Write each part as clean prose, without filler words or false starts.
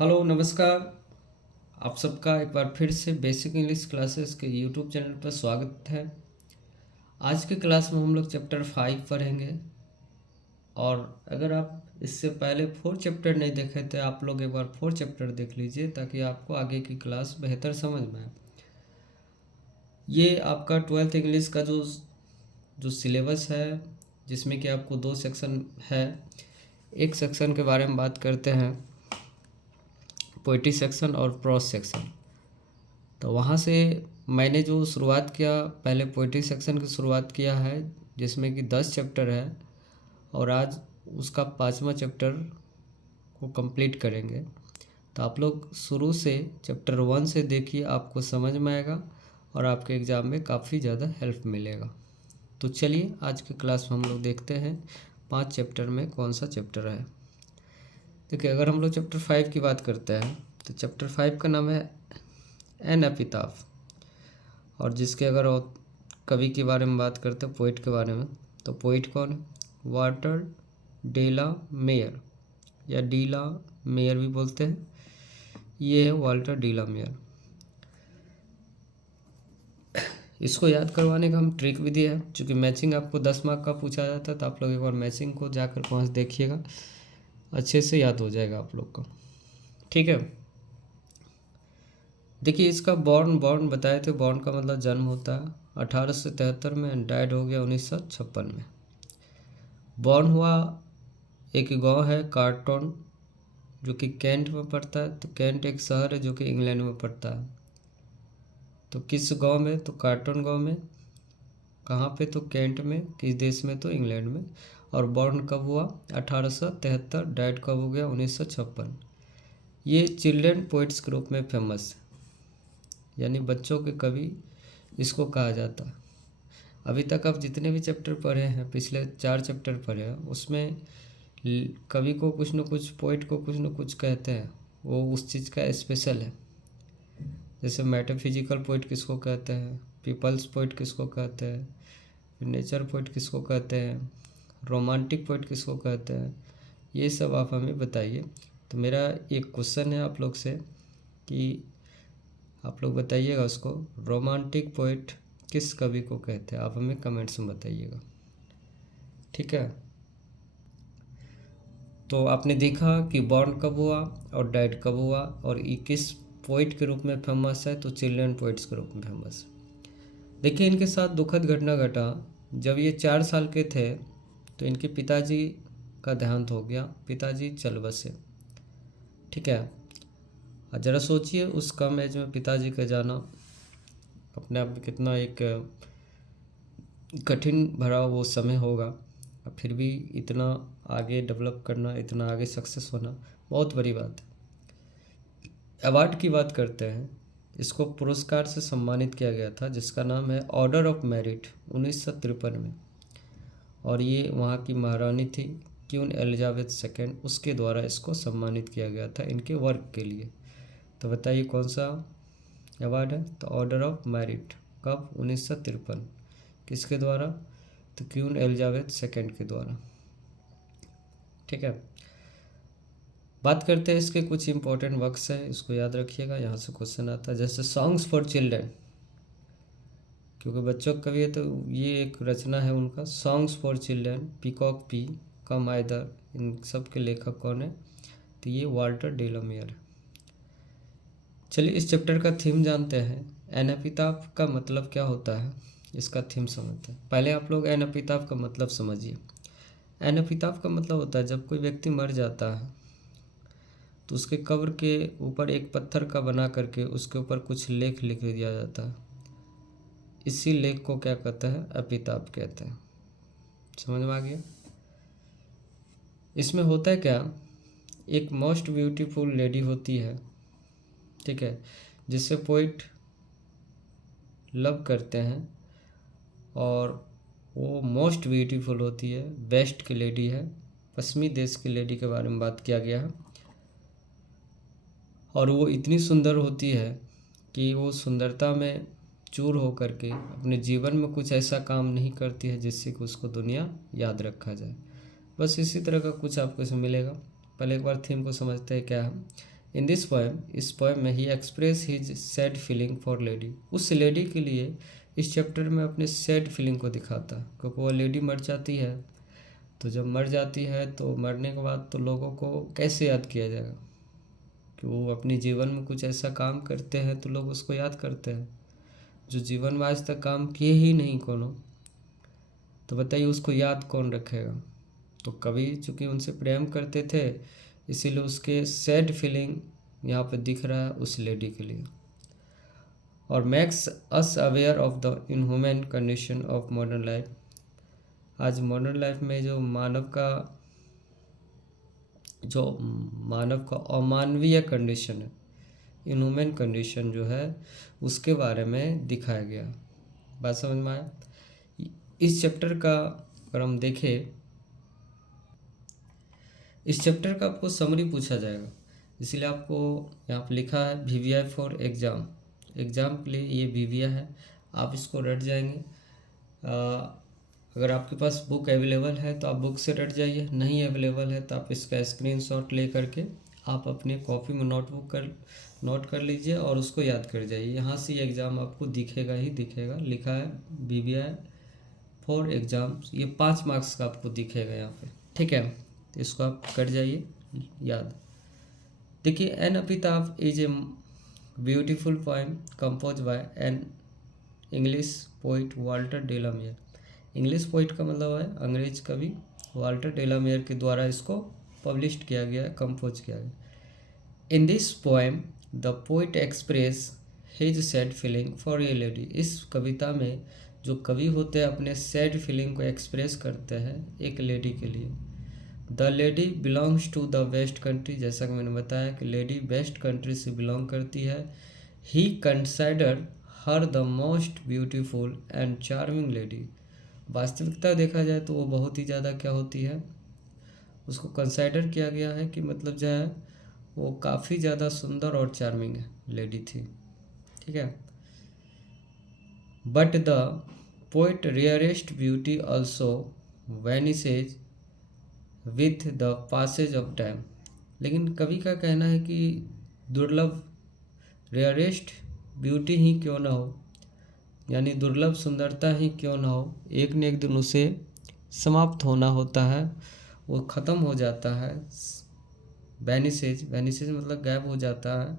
Hello नमस्कार। आप सबका एक बार फिर से बेसिक इंग्लिश क्लासेस के यूट्यूब चैनल पर स्वागत है। आज के क्लास में हम लोग चैप्टर 5 पढ़ेंगे। और अगर आप इससे पहले 4 चैप्टर नहीं देखे थे, आप लोग एक बार 4 चैप्टर देख लीजिए ताकि आपको आगे की क्लास बेहतर समझ में आए। ये आपका 12th इंग्लिश का जो जो सिलेबस है, जिसमें कि आपको 2 सेक्शन है। एक सेक्शन के बारे में बात करते हैं, पोइट्री सेक्शन और प्रोज सेक्शन। तो वहाँ से मैंने जो शुरुआत किया, पहले पोइट्री सेक्शन की शुरुआत किया है जिसमें कि 10 चैप्टर है, और आज उसका 5वां चैप्टर को कंप्लीट करेंगे। तो आप लोग शुरू से चैप्टर 1 से देखिए, आपको समझ में आएगा और आपके एग्ज़ाम में काफ़ी ज़्यादा हेल्प मिलेगा। तो चलिए आज के क्लास में हम लोग देखते हैं 5 चैप्टर में कौन सा चैप्टर है। देखिए, अगर हम लोग चैप्टर 5 की बात करते हैं तो चैप्टर 5 का नाम है एन एपिताफ। और जिसके अगर कवि के बारे में बात करते हैं, पोइट के बारे में, तो पोइट कौन है? वाल्टर डेला मेयर, या डीला मेयर भी बोलते हैं। ये है वाल्टर डीला मेयर। इसको याद करवाने का हम ट्रिक भी दिया है, चूँकि मैचिंग आपको 10 मार्क का पूछा जाता है, तो आप लोग एक बार मैचिंग को जाकर पहुँच देखिएगा, अच्छे से याद हो जाएगा आप लोग को। ठीक है, देखिए इसका बॉर्न बताए थे। बॉर्न का मतलब जन्म होता है 1873 में, डाइड हो गया 1956 में। बॉर्न हुआ एक गांव है कार्टन, जो कि कैंट में पड़ता है। तो कैंट एक शहर है जो कि इंग्लैंड में पड़ता है। तो किस गांव में? तो कार्टन गांव में। कहाँ पे? तो कैंट में। किस देश में? तो इंग्लैंड में। और बॉर्न कब हुआ? 1873। डाइड कब हो गया? 1956। ये चिल्ड्रन पोइट्स के रूप में फेमस है, यानी बच्चों के कवि इसको कहा जाता है। अभी तक आप जितने भी चैप्टर पढ़े हैं, पिछले 4 चैप्टर पढ़े हैं, उसमें कवि को कुछ न कुछ, पोइट को कुछ न कुछ कहते हैं, वो उस चीज़ का स्पेशल है। जैसे मेटाफिजिकल पोइट किसको कहते हैं, पीपल्स पोइट किसको कहते हैं, नेचर पोइट किसको कहते हैं, रोमांटिक पोइट किसको कहते हैं, ये सब आप हमें बताइए। तो मेरा एक क्वेश्चन है आप लोग से कि आप लोग बताइएगा उसको, रोमांटिक पोइट किस कवि को कहते हैं? आप हमें कमेंट्स में बताइएगा, ठीक है। तो आपने देखा कि बॉर्न कब हुआ और डाइड कब हुआ, और ये किस पोइट के रूप में फेमस है? तो चिल्ड्रन पोइट्स के रूप में फेमस है। देखिए, इनके साथ दुखद घटना घटा। जब ये 4 साल के थे तो इनके पिताजी का देहांत हो गया। पिताजी चल बसे, ठीक है। और ज़रा सोचिए, उस कम एज में पिताजी का जाना अपने आप में कितना एक कठिन भरा वो समय होगा। और फिर भी इतना आगे डेवलप करना, इतना आगे सक्सेस होना बहुत बड़ी बात है। अवार्ड की बात करते हैं, इसको पुरस्कार से सम्मानित किया गया था जिसका नाम है ऑर्डर ऑफ मेरिट 1953 में। और ये वहाँ की महारानी थी क्वीन एलिजाबेथ सेकेंड, उसके द्वारा इसको सम्मानित किया गया था इनके वर्क के लिए। तो बताइए कौन सा अवार्ड है? तो ऑर्डर ऑफ मेरिट। कब? 1953। किसके द्वारा? तो क्वीन एलिजाबेथ सेकेंड के द्वारा, ठीक है। बात करते हैं इसके कुछ इंपॉर्टेंट वर्क्स हैं, इसको याद रखिएगा, यहाँ से क्वेश्चन आता है। जैसे सॉन्ग्स फॉर चिल्ड्रन, क्योंकि बच्चों का कवि है तो ये एक रचना है उनका, songs for children, peacock pie, come hither, इन सब के लेखक कौन है? तो ये वाल्टर डेला मेयर है। चलिए इस चैप्टर का थीम जानते हैं। एनापिताफ का मतलब क्या होता है, इसका थीम समझते हैं। पहले आप लोग एनापिताफ का मतलब समझिए। एनापिताफ का मतलब होता है जब कोई व्यक्ति मर जाता है तो उसके कब्र के ऊपर एक पत्थर का बना करके उसके ऊपर कुछ लेख लिख दिया जाता है। इसी लेख को क्या कहते हैं? एपिताफ कहते हैं। समझ में आ गया? इसमें होता है क्या, एक मोस्ट ब्यूटीफुल लेडी होती है, ठीक है, जिससे पोइट लव करते हैं, और वो मोस्ट ब्यूटीफुल होती है, बेस्ट की लेडी है, पश्चिमी देश की लेडी के बारे में बात किया गया है। और वो इतनी सुंदर होती है कि वो सुंदरता में चूर होकर के अपने जीवन में कुछ ऐसा काम नहीं करती है जिससे कि उसको दुनिया याद रखा जाए। बस इसी तरह का कुछ आपको इसमें मिलेगा। पहले एक बार थीम को समझते हैं क्या है। इन दिस पोएम, इस पोएम में ही express his sad feeling for lady, उस लेडी के लिए इस चैप्टर में अपने सैड फीलिंग को दिखाता है, क्योंकि वो लेडी मर जाती है। तो जब मर जाती है तो मरने के बाद तो लोगों को कैसे याद किया जाएगा, कि वो अपने जीवन में कुछ ऐसा काम करते हैं तो लोग उसको याद करते हैं। जो जीवन में आज तक काम किए ही नहीं कोनो, तो बताइए उसको याद कौन रखेगा। तो कवि चूँकि उनसे प्रेम करते थे, इसीलिए उसके सैड फीलिंग यहाँ पे दिख रहा है उस लेडी के लिए। और makes us aware of the inhuman condition of modern life. आज मॉडर्न लाइफ में जो मानव का अमानवीय कंडीशन है, इनह्यूमन कंडीशन जो है, उसके बारे में दिखाया गया। बात समझ में आया। इस चैप्टर का अगर हम देखें, इस चैप्टर का आपको समरी पूछा जाएगा, इसीलिए आपको यहाँ पर लिखा है VVI फॉर एग्ज़ाम। एग्ज़ाम के लिए ये VVI है, आप इसको रट जाएंगे। अगर आपके पास बुक अवेलेबल है तो आप बुक से रट जाइए, नहीं अवेलेबल है तो आप इसका स्क्रीनशॉट ले करके आप अपने कॉपी में नोट कर लीजिए और उसको याद कर जाइए। यहाँ से ये एग्ज़ाम आपको दिखेगा ही दिखेगा, लिखा है VVI फॉर एग्ज़ाम। ये 5 मार्क्स का आपको दिखेगा यहाँ पे, ठीक है। तो इसको आप कर जाइए याद। देखिए, an epitaph is a beautiful poem compose by an English poet Walter de la Mare. English poet का मतलब है अंग्रेज कवि वाल्टर डेलामियर के द्वारा इसको पब्लिश किया गया, कंपोज किया गया। इन this poem the poet express his sad feeling for a lady. इस कविता में जो कवि होते हैं अपने सैड फीलिंग को एक्सप्रेस करते हैं एक लेडी के लिए। The lady belongs to the west country, जैसा कि मैंने बताया कि लेडी वेस्ट कंट्री से बिलोंग करती है। He consider her the most beautiful and charming lady. वास्तविकता देखा जाए तो वो बहुत ही ज़्यादा क्या होती है, उसको कंसिडर किया गया है कि मतलब जो है वो काफ़ी ज़्यादा सुंदर और चार्मिंग लेडी थी, ठीक है। But the poet rarest beauty also vanishes with the passage of time. लेकिन कवि का कहना है कि दुर्लभ, रेयरेस्ट ब्यूटी ही क्यों ना हो, यानी दुर्लभ सुंदरता ही क्यों ना हो, एक न एक दिन उसे समाप्त होना होता है, वो ख़त्म हो जाता है। वैनिसेज मतलब गायब हो जाता है।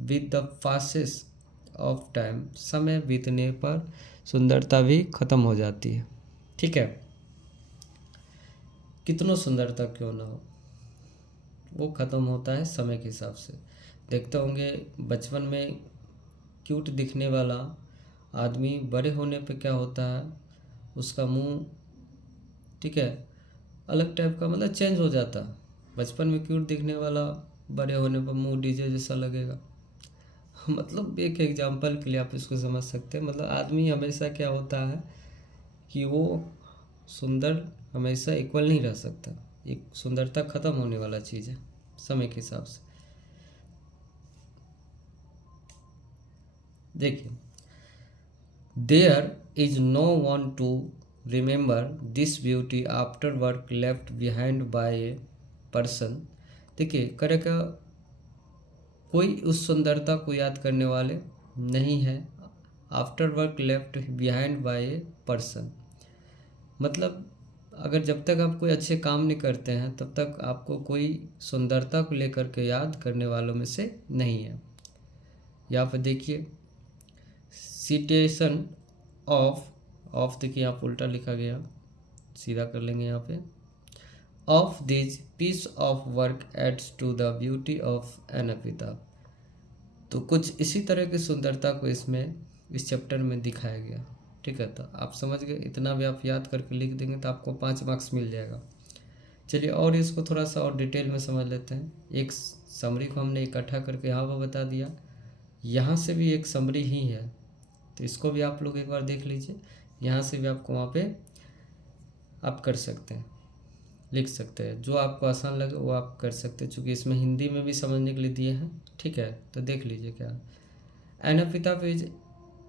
With the passes of time, समय बीतने पर सुंदरता भी ख़त्म हो जाती है, ठीक है। कितनों सुंदरता क्यों ना हो, वो ख़त्म होता है समय के हिसाब से। देखते होंगे बचपन में क्यूट दिखने वाला आदमी बड़े होने पे क्या होता है, उसका मुंह, ठीक है, अलग टाइप का मतलब चेंज हो जाता है। बचपन में क्यूट दिखने वाला बड़े होने पर मुंह डीजे जैसा लगेगा। मतलब एक एग्जांपल के लिए आप इसको समझ सकते हैं। मतलब आदमी हमेशा क्या होता है कि वो सुंदर हमेशा इक्वल नहीं रह सकता, एक सुंदरता ख़त्म होने वाला चीज़ है समय के हिसाब से। देखिए, there is no one to remember this beauty after work left behind by a person. देखिए, करेगा कोई उस सुंदरता को याद करने वाले नहीं है। After work left behind by a person मतलब अगर जब तक आप कोई अच्छे काम नहीं करते हैं तब तक आपको कोई सुंदरता को लेकर के याद करने वालों में से नहीं है। यहाँ पर देखिए, सिटेशन ऑफ देखिए यहाँ उल्टा लिखा गया, सीधा कर लेंगे यहाँ पे। Of this piece of work adds to the beauty of an epitaph. तो कुछ इसी तरह की सुंदरता को इसमें इस चैप्टर में दिखाया गया, ठीक है। तो आप समझ गए, इतना भी आप याद करके लिख देंगे तो आपको 5 मार्क्स मिल जाएगा। चलिए और इसको थोड़ा सा और डिटेल में समझ लेते हैं। एक समरी को हमने इकट्ठा करके यहाँ पर बता दिया, यहाँ से भी एक समरी ही है, तो इसको भी आप लोग एक बार देख लीजिए। यहाँ से भी आपको वहाँ पे आप कर सकते हैं, लिख सकते हैं, जो आपको आसान लगे वो आप कर सकते हैं, चूँकि इसमें हिंदी में भी समझने के लिए दिए हैं, ठीक है। तो देख लीजिए क्या। An epitaph is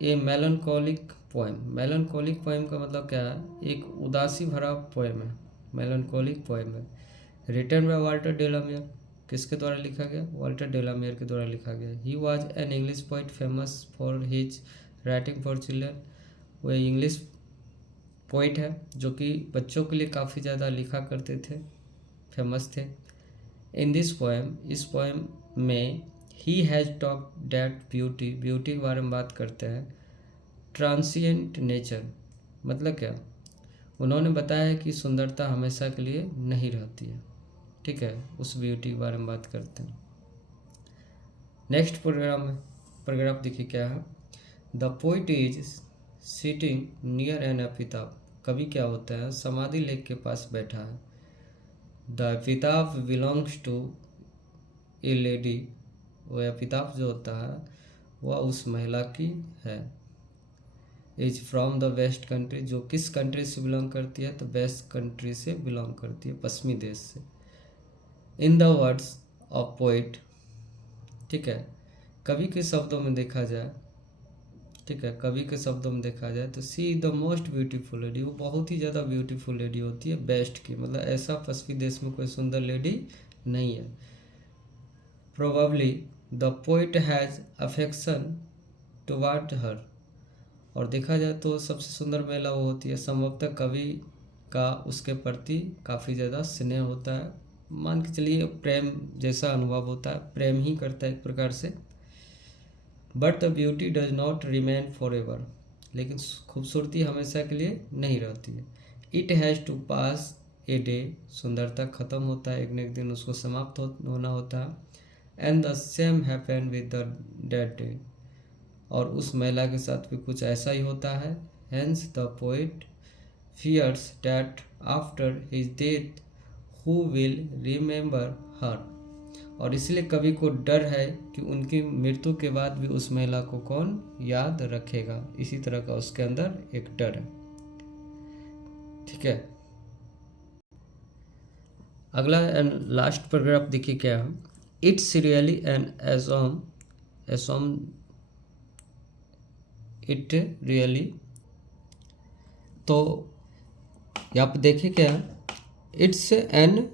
a melancholic poem. Melancholic poem का मतलब क्या है, एक उदासी भरा पोएम है, मेलनकोलिक पोएम है। रिटन बाय वाल्टर डेलामियर, किसके द्वारा लिखा गया? वॉल्टर डेलामेयर के द्वारा लिखा गया। He was an English poet famous for his writing for children. वो इंग्लिश पोइट है जो कि बच्चों के लिए काफ़ी ज़्यादा लिखा करते थे, फेमस थे। इन दिस पोएम, इस पोएम में he has talk that beauty, beauty के बारे में बात करते हैं। ट्रांसिएंट नेचर मतलब क्या? उन्होंने बताया कि सुंदरता हमेशा के लिए नहीं रहती है, ठीक है, उस ब्यूटी के बारे में बात करते हैं। नेक्स्ट पैराग्राफ देखिए क्या है। The poet is sitting near an epitaph. कवि क्या होता है? समाधि लेख के पास बैठा है। The epitaph belongs to a lady. वो एपिताफ जो होता है वह उस महिला की है। Is from the west country, जो किस कंट्री से बिलोंग करती है? तो वेस्ट कंट्री से बिलोंग करती है, पश्चिमी देश से। In the words of poet, ठीक है, कवि के शब्दों में देखा जाए, ठीक है, कवि के शब्दों में देखा जाए तो see the most beautiful lady, वो बहुत ही ज़्यादा ब्यूटीफुल लेडी होती है, बेस्ट की, मतलब ऐसा पश्चिमी देश में कोई सुंदर लेडी नहीं है। Probably the poet has affection toward her, और देखा जाए तो सबसे सुंदर महिला वो होती है, संभवतः कवि का उसके प्रति काफ़ी ज़्यादा स्नेह होता है, मान के चलिए प्रेम जैसा अनुभव होता है, प्रेम ही करता है एक प्रकार से। But the beauty does not remain for ever, लेकिन खूबसूरती हमेशा के लिए नहीं रहती है। It has to pass a day, सुंदरता ख़त्म होता है, एक न एक दिन उसको समाप्त होना होता है। And the same happen with the dead day, और उस महिला के साथ भी कुछ ऐसा ही होता है। Hence the poet fears that after his death who will remember her, और इसलिए कवि को डर है कि उनकी मृत्यु के बाद भी उस महिला को कौन याद रखेगा, इसी तरह का उसके अंदर एक डर है, ठीक है। अगला एंड लास्ट पैराग्राफ देखिए क्या है। It's really an awesome it really, तो यहाँ पे देखिए क्या है। It's an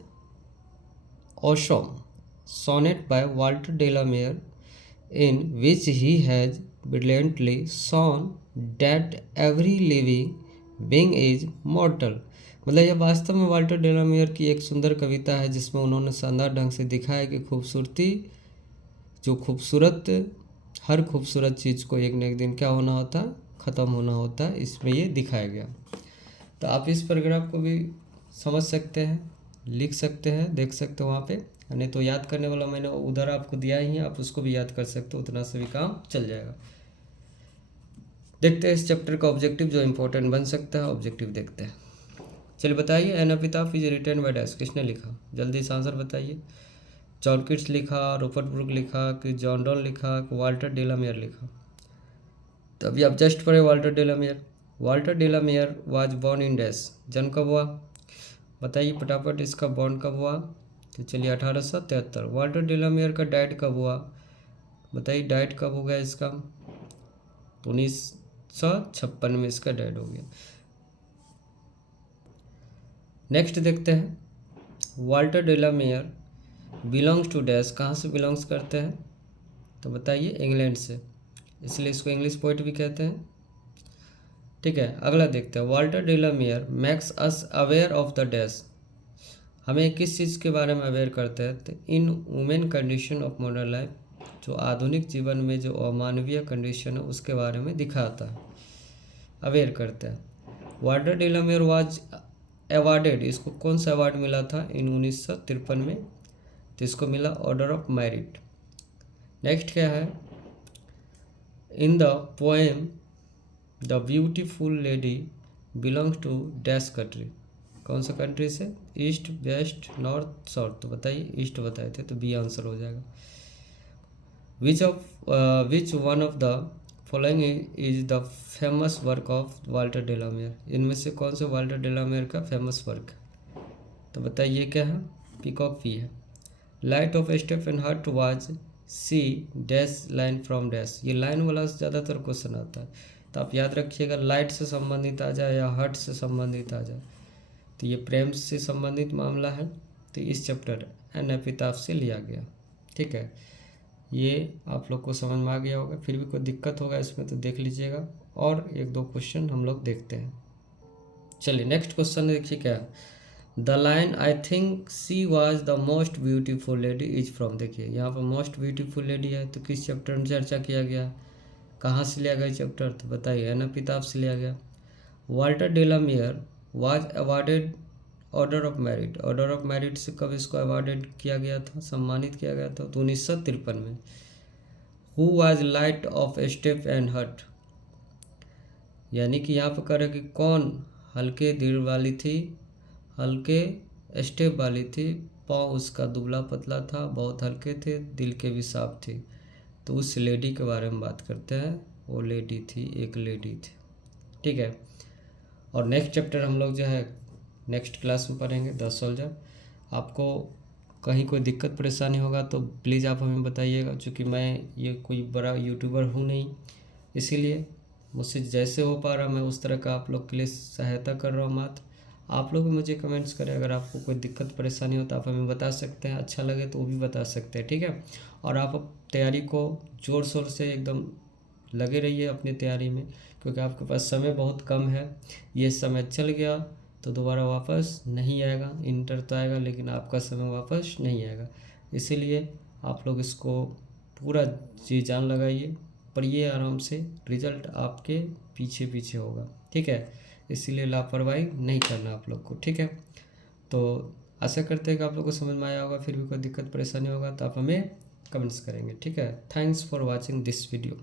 awesome sonnet by Walter Delamere, in which he has brilliantly shown that every living being is mortal। मतलब यह वास्तव में वाल्टर डेलामेयर की एक सुंदर कविता है जिसमें उन्होंने शानदार ढंग से दिखाया कि खूबसूरती, जो हर खूबसूरत चीज़ को एक न एक दिन क्या होना होता है? ख़त्म होना होता है, इसमें ये दिखाया गया। तो आप इस पैराग्राफ को भी समझ सकते हैं, लिख सकते हैं, देख सकते हो वहाँ पे, नहीं तो याद करने वाला मैंने उधर आपको दिया ही है, आप उसको भी याद कर सकते हो, उतना से भी काम चल जाएगा। देखते हैं इस चैप्टर का ऑब्जेक्टिव जो इम्पोर्टेंट बन सकता है, ऑब्जेक्टिव देखते हैं। चलिए बताइए, an epitaph is written by dash, किसने लिखा? जल्दी से आंसर बताइए। जॉन किट्स लिखा, रूपर्ट ब्रूक लिखा, कि जॉन डॉन लिखा, कि वाल्टर डेलामेयर लिखा? तो अभी आप जस्ट पढ़े Walter de la Mare. Walter de la Mare was born in dash, जन्म कब हुआ? बताइए फटाफट, इसका बॉर्न कब हुआ? तो चलिए 1873। वाल्टर डेलामेयर का डाइट कब हुआ? बताइए डाइट कब हो गया इसका? 1956 में इसका डाइट हो गया। नेक्स्ट देखते हैं, वाल्टर डेलामेयर बिलोंग्स टू डैश, कहाँ से बिलोंग्स करते हैं? तो बताइए इंग्लैंड से, इसलिए इसको इंग्लिश पोइट भी कहते हैं, ठीक है। अगला देखते हैं, Walter de la Mare makes us aware of the dash, हमें किस चीज़ के बारे में अवेयर करते हैं? तो इन women condition of modern life, जो आधुनिक जीवन में जो अमानवीय कंडीशन है उसके बारे में दिखाता है, अवेयर करता है। वाल्टर डेलामेयर वाज अवार्डेड, इसको कौन सा अवार्ड मिला था इन 1953 में? तो इसको मिला ऑर्डर ऑफ मेरिट। नेक्स्ट क्या है, in the poem the beautiful lady belongs to dash country, कौन सा कंट्री से? ईस्ट, वेस्ट, नॉर्थ, साउथ, तो बताइए ईस्ट बताए थे, तो बी आंसर हो जाएगा। Which one of the following is the famous work of Walter de la Mare, इनमें से कौन से वाल्टर डेलामेयर का फेमस वर्क है? तो बताइए क्या है? पीकॉक पी है। Light of step and heart was she dash line from dash, ये लाइन वाला ज़्यादातर क्वेश्चन आता है, तो आप याद रखिएगा, लाइट से संबंधित आ जाए या हर्ट से संबंधित आ जाए, तो ये प्रेम से संबंधित मामला है, तो इस चैप्टर एन एपिताफ से लिया गया। ठीक है, ये आप लोग को समझ में आ गया होगा। फिर भी कोई दिक्कत होगा इसमें तो देख लीजिएगा, और एक दो क्वेश्चन हम लोग देखते हैं। चलिए नेक्स्ट क्वेश्चन देखिए क्या है। The line I think she was the most beautiful lady is from, देखिए यहाँ पर मोस्ट ब्यूटीफुल लेडी है तो किस चैप्टर में चर्चा किया गया, कहाँ से लिया गया चैप्टर, तो बताइए, एना किताब से लिया गया। Walter de la Mare was awarded Order of Merit, Order of Merit से कब इसको अवार्डेड किया गया था, सम्मानित किया गया था, तो 1953 में। Who was light of step and हट, यानी कि यहाँ पर कह रहे कि कौन हल्के दिल वाली थी, हल्के स्टेप वाली थी, पाँव उसका दुबला पतला था, बहुत हल्के थे, दिल के भी साफ थे। तो उस लेडी के बारे में बात करते हैं, वो लेडी थी, एक लेडी थी। ठीक है, और नेक्स्ट चैप्टर हम लोग जो है नेक्स्ट क्लास में पढ़ेंगे, द सोल्जर। आपको कहीं कोई दिक्कत परेशानी होगा तो प्लीज़ आप हमें बताइएगा, क्योंकि मैं ये कोई बड़ा यूट्यूबर हूँ नहीं, इसीलिए मुझसे जैसे हो पा रहा मैं उस तरह का आप लोग के लिए सहायता कर रहा हूँ मात्र। आप लोग भी मुझे कमेंट्स करें, अगर आपको कोई दिक्कत परेशानी हो तो आप हमें बता सकते हैं, अच्छा लगे तो वो भी बता सकते हैं। ठीक है, और आप तैयारी को ज़ोर शोर से एकदम लगे रहिए अपनी तैयारी में, क्योंकि आपके पास समय बहुत कम है। ये समय चल गया तो दोबारा वापस नहीं आएगा। इंटर तो आएगा लेकिन आपका समय वापस नहीं आएगा, इसीलिए आप लोग इसको पूरा जी जान लगाइए, पढ़िए आराम से, रिजल्ट आपके पीछे पीछे होगा। ठीक है, इसीलिए लापरवाही नहीं करना आप लोग को। ठीक है, तो आशा करते हैं कि आप लोग को समझ में आया होगा। फिर भी कोई दिक्कत परेशानी होगा तो आप हमें कमेंट्स करेंगे। ठीक है, thanks for watching this video.